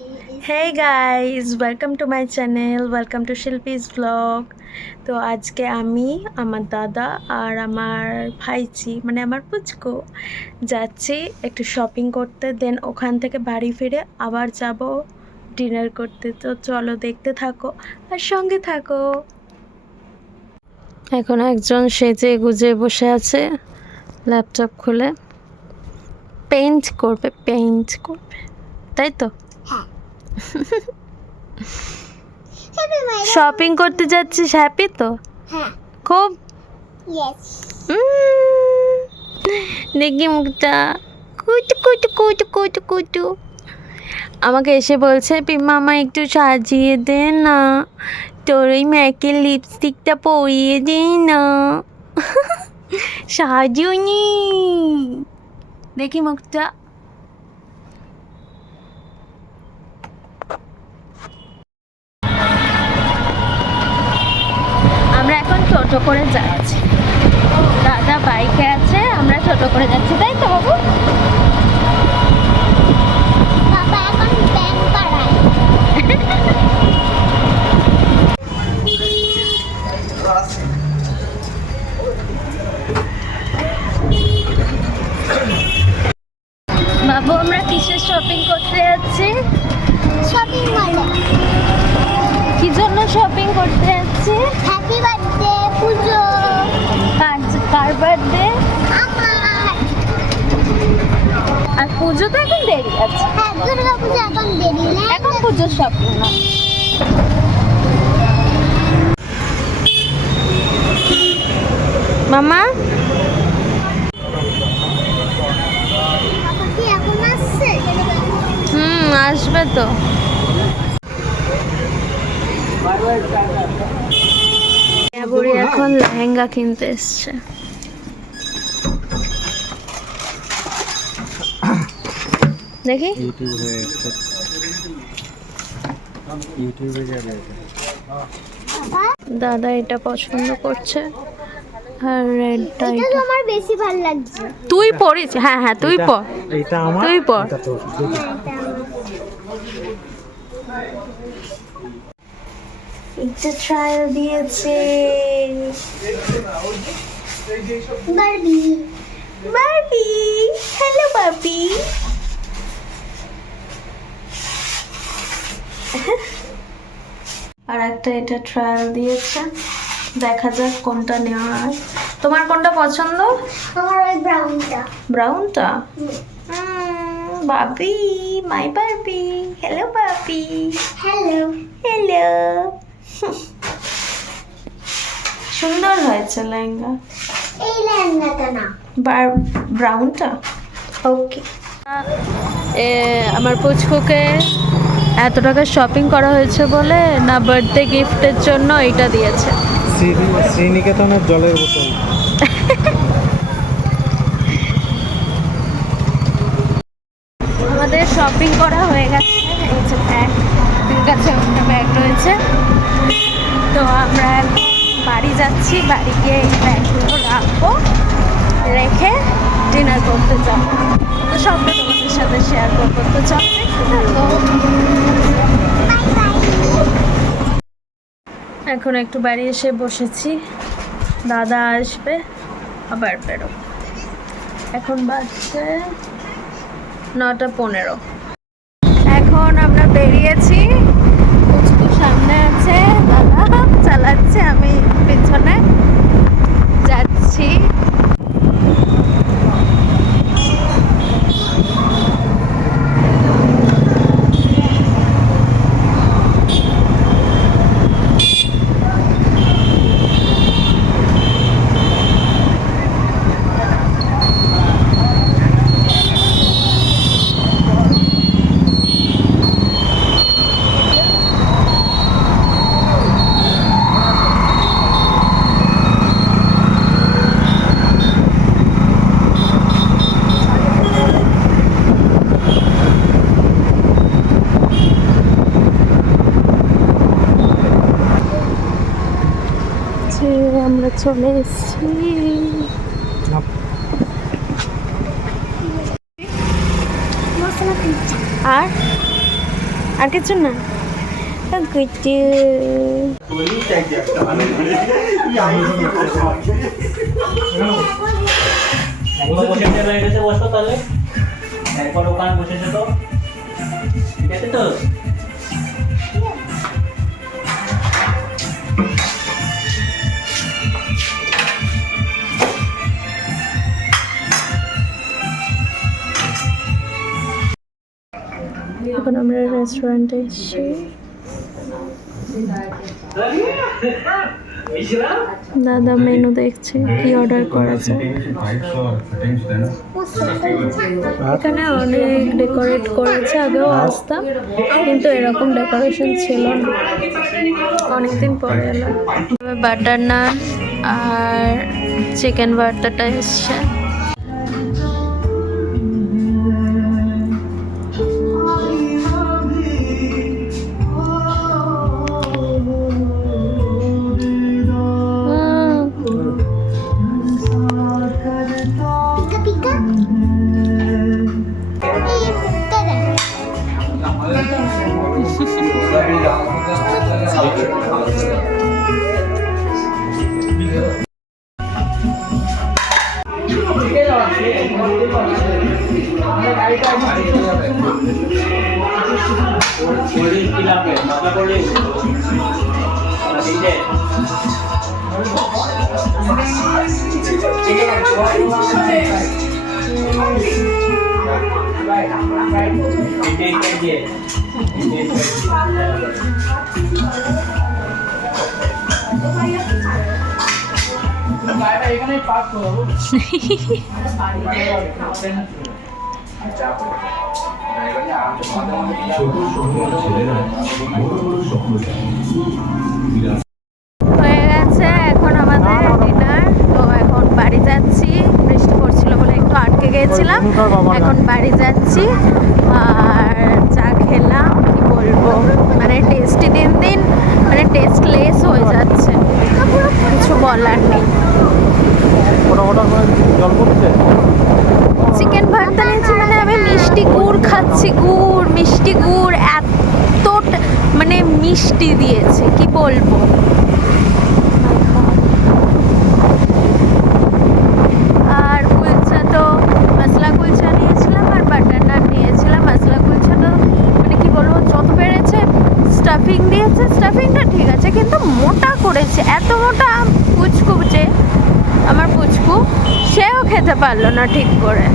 Hey guys, welcome to my channel, welcome to Shilpi's vlog. তো আজকে আমি আমার দাদা আর আমার ভাইজি মানে আমার পুচকু যাচ্ছি একটু শপিং করতে, দেন ওখান থেকে বাড়ি ফিরে আবার যাব ডিনার করতে। তো চলো দেখতে থাকো আর সঙ্গে থাকো। এখন একজন সেজে গুজে বসে আছে, ল্যাপটপ খুলে পেইন্ট করবে, তাই তো? শপিং করতে যাচ্ছিস, হ্যাপি তো? হ্যাঁ, খুব ইয়েস। দেখি মুখটা কুটু কুটু কুটু কুটু কুটু। আমাকে এসে বলছে পিম্মা আমায় একটু সাজিয়ে দে না, তোর ওই ম্যাকের লিপস্টিকটা পরিয়ে দে না। সাজুনি, দেখি মুখটা। আমরা এখন টোটো করে যাচ্ছি, দাদা বাইকে আছে, আমরা টোটো করে যাচ্ছি, তাই তো বাবু? বাবা এখন ব্যাংক পাড়ায়। বাবু আমরা কিসের শপিং করতে যাচ্ছি? শপিং মলে। কি জন্য শপিং করতে যাচ্ছি? হ্যাপি বার্থডে পুজো। কার বার্থডে? আমার। আর পুজো তো এখন দেরি আছে। হ্যাঁ, দুর্গা পুজো এখন দেরি না। এখন পুজোর শপিং না। মামা বাবা কি এখন আসছে? আসবে তো। বুড়ি এখন লেহেঙ্গা কিনতে এসছে। দেখি ইউটিউবে যাবে। দাদা এটা পছন্দ করছে আর রেডটা। এটা তো আমার বেশি ভালো লাগছে। তুই পরিস? হ্যাঁ হ্যাঁ তুই পর, এটা আমার, তুই পর। এটা তোর। এটা ট্রায়াল দিয়েছে বারবি। বারবি। Hello Barbie. আর একটা এটা ট্রায়াল দিয়েছে, দেখা যাক কোনটা নেওয়া হয়। তোমার কোনটা পছন্দ? আমার ওই ব্রাউনটা। ব্রাউনটা? বাবি, মাই বারবি। হ্যালো বাবি। হ্যালো। হ্যালো। সুন্দর হয়েছে লেহেঙ্গা। এই লেহেঙ্গাটা না। ব্রাউনটা ওকে। আমার পুচকুকে এত টাকা শপিং করা হয়েছে বলে না বার্থডে গিফটের জন্য এটা দিয়েছে। শ্রীনিকেতনের জলের বোতল। আমাদের শপিং করা হয়ে গেছে, এই যে ব্যাগ, আপনার কাছে একটা ব্যাগ রয়েছে। তো আমরা এখন বাড়ি যাচ্ছি, বাড়ি গিয়ে এই ব্যাগগুলো রাখবো, রেখে ডিনার করতে যাবো। তো সবটা তোমাদের সাথে শেয়ার করবো, তো চল দেখতে থাকো। এখন একটু বাড়ি এসে বসেছি, দাদা আসবে আবার বেরো। এখন বাজছে 9:15। এখন আমরা বেরিয়েছি, পুচকু সামনে আছে, দাদা চালাচ্ছে, আমি পিছনে যাচ্ছি। আমরা চলে এসেছি। মশলা পিজ্জা। আর আর কিছু না কিছু একবার বসে রয়ে গেছে, বসো তাহলে একবার ওখানে বসেছে তো ঠিক আছে তো। এখন আমরা রেস্টুরেন্টে এসেছি। দাদা মেনু দেখছে কি অর্ডার করা যায়। এখানে অনেক ডেকোরেট করেছে, আগেও আসতাম কিন্তু এরকম ডেকোরেশন ছিল না, অনেকদিন পরে এলাম। বাটার নান আর চিকেন ভর্তাটা এসছে। Pika pika. হয়ে গেছে এখন আমাদের ডিনার। তো এখন বাড়ি যাচ্ছি, বৃষ্টি পড়ছিল বলে একটু আটকে গিয়েছিলাম, এখন বাড়ি যাচ্ছি। আর যা খেলাম কি বলবো, মানে টেস্টি দিন দিন মানে টেস্টলেস হয়ে যাচ্ছে, কিছু বলার নেই। চিকেন ভর্তা নিয়েছি মানে আমি মিষ্টি গুড় খাচ্ছি, গুড় মিষ্টি গুড় এত মানে মিষ্টি দিয়েছে কি বলবো। আর কুলচা তো মশলা কুলচা নিয়েছিলাম আর বাটার নান নিয়েছিলাম। মশলা কুলচা তো মানে কি বলবো, যত পেরেছে স্টাফিং দিয়েছে, স্টাফিংটা ঠিক আছে কিন্তু মোটা করেছে, এত মোটা। পুচকু যে আমার পুচকু, সেও খেতে পারলো না ঠিক করে।